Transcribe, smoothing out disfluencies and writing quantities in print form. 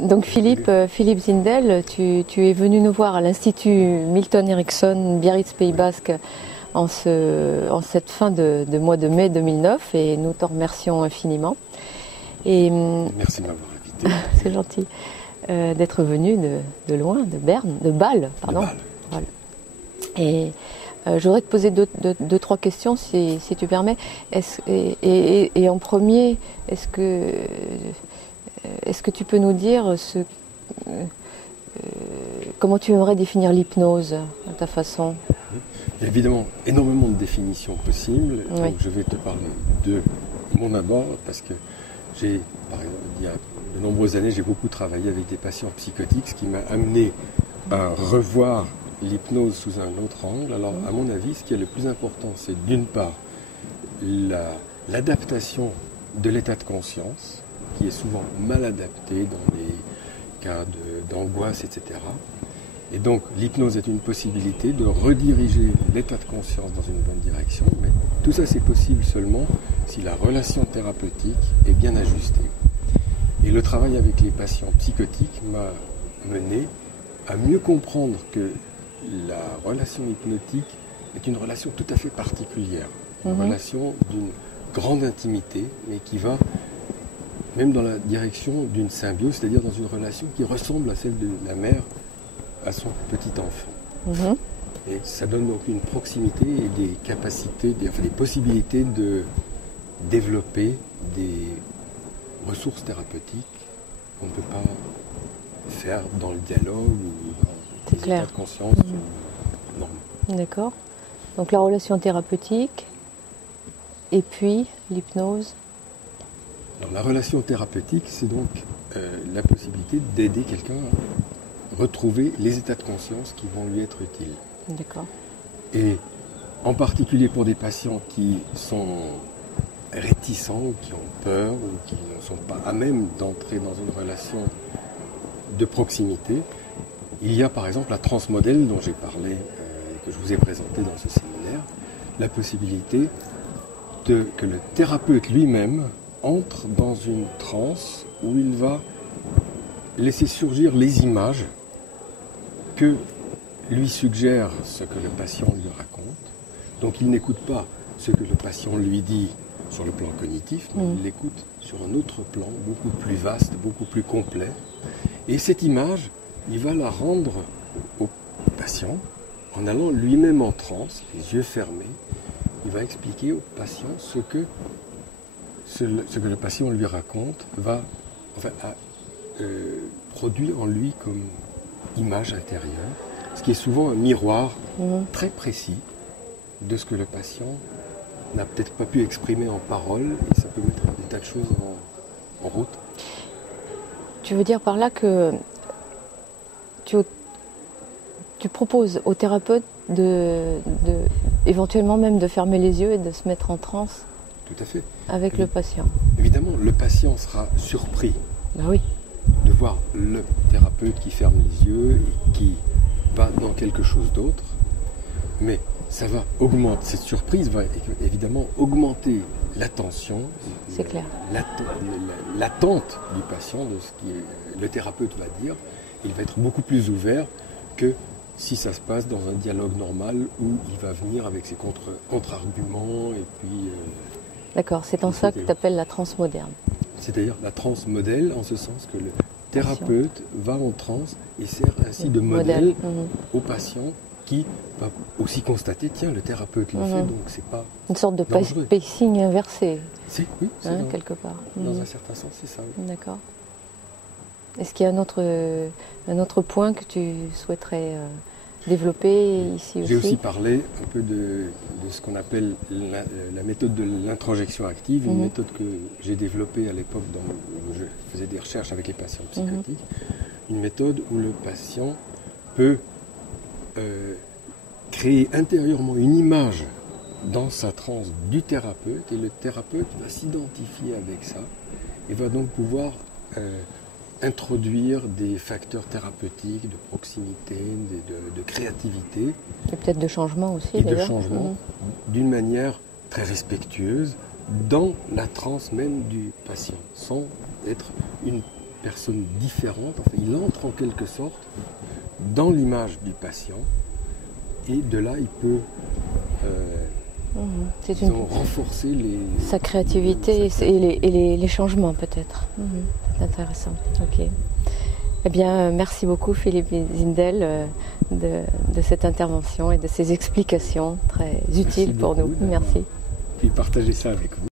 Donc Philippe Zindel, tu es venu nous voir à l'Institut Milton Erickson, Biarritz, Pays Basque, en cette fin de mois de mai 2009, et nous t'en remercions infiniment. Merci de m'avoir invité. C'est gentil d'être venu de loin, de Berne, de Bâle, pardon. De Bâle. Voilà. Et je voudrais te poser deux, trois questions, si tu permets. Et en premier, est-ce que tu peux nous dire comment tu aimerais définir l'hypnose à ta façon? Il y a évidemment énormément de définitions possibles. Oui. Donc je vais te parler de mon abord, parce que par exemple, il y a de nombreuses années, j'ai beaucoup travaillé avec des patients psychotiques, ce qui m'a amené à revoir l'hypnose sous un autre angle. Alors, à mon avis, ce qui est le plus important, c'est d'une part l'adaptation de l'état de conscience, qui est souvent mal adapté dans les cas d'angoisse, etc. Et donc, l'hypnose est une possibilité de rediriger l'état de conscience dans une bonne direction, mais tout ça, c'est possible seulement si la relation thérapeutique est bien ajustée. Et le travail avec les patients psychotiques m'a mené à mieux comprendre que la relation hypnotique est une relation tout à fait particulière, une relation d'une grande intimité, mais qui va même dans la direction d'une symbiose, c'est-à-dire dans une relation qui ressemble à celle de la mère à son petit enfant. Et ça donne donc une proximité et des capacités, des possibilités de développer des ressources thérapeutiques qu'on ne peut pas faire dans le dialogue ou dans les états de conscience normaux. D'accord. Donc la relation thérapeutique et puis l'hypnose. Alors, la relation thérapeutique, c'est donc la possibilité d'aider quelqu'un à retrouver les états de conscience qui vont lui être utiles. D'accord. Et en particulier pour des patients qui sont réticents, ou qui ont peur, ou qui ne sont pas à même d'entrer dans une relation de proximité, il y a par exemple la transmodèle dont j'ai parlé, que je vous ai présenté dans ce séminaire, la possibilité que le thérapeute lui-même entre dans une transe où il va laisser surgir les images que lui suggère ce que le patient lui raconte. Donc il n'écoute pas ce que le patient lui dit sur le plan cognitif, mais il l'écoute sur un autre plan, beaucoup plus vaste, beaucoup plus complet. Et cette image, il va la rendre au patient en allant lui-même en transe, les yeux fermés. Il va expliquer au patient ce que le patient lui raconte produit en lui comme image intérieure, ce qui est souvent un miroir très précis de ce que le patient n'a peut-être pas pu exprimer en parole, et ça peut mettre des tas de choses en route. Tu veux dire par là que tu proposes au thérapeute éventuellement même de fermer les yeux et de se mettre en transe? Tout à fait. Avec le patient. Évidemment, le patient sera surpris Oui. de voir le thérapeute qui ferme les yeux et qui va dans quelque chose d'autre. Mais ça va augmenter, cette surprise va évidemment augmenter l'attention, c'est clair, l'attente du patient de ce que le thérapeute va dire. Il va être beaucoup plus ouvert que si ça se passe dans un dialogue normal où il va venir avec ses contre-arguments et puis... D'accord, c'est en ça que tu appelles la transe moderne. C'est-à-dire la transe modèle, en ce sens que le thérapeute va en transe et sert ainsi de modèle au patient qui va aussi constater, tiens, le thérapeute le fait, donc c'est pas une sorte de dangereux. pacing inversé. Oui, c'est quelque part. Dans un certain sens, c'est ça. Oui. D'accord. Est-ce qu'il y a un autre point que tu souhaiterais développer ici aussi? J'ai aussi parlé un peu de ce qu'on appelle la méthode de l'introjection active, une méthode que j'ai développée à l'époque où je faisais des recherches avec les patients psychotiques, une méthode où le patient peut créer intérieurement une image dans sa transe du thérapeute, et le thérapeute va s'identifier avec ça et va donc pouvoir introduire des facteurs thérapeutiques, de proximité, de créativité. Et peut-être de changement aussi. Et de changement d'une manière très respectueuse, dans la transe même du patient, sans être une personne différente. Enfin, il entre en quelque sorte dans l'image du patient et de là il peut renforcer sa créativité et les changements peut-être. C'est intéressant. Ok. Eh bien, merci beaucoup Philippe Zindel de cette intervention et de ces explications très utiles pour nous. Merci. Puis partager ça avec vous.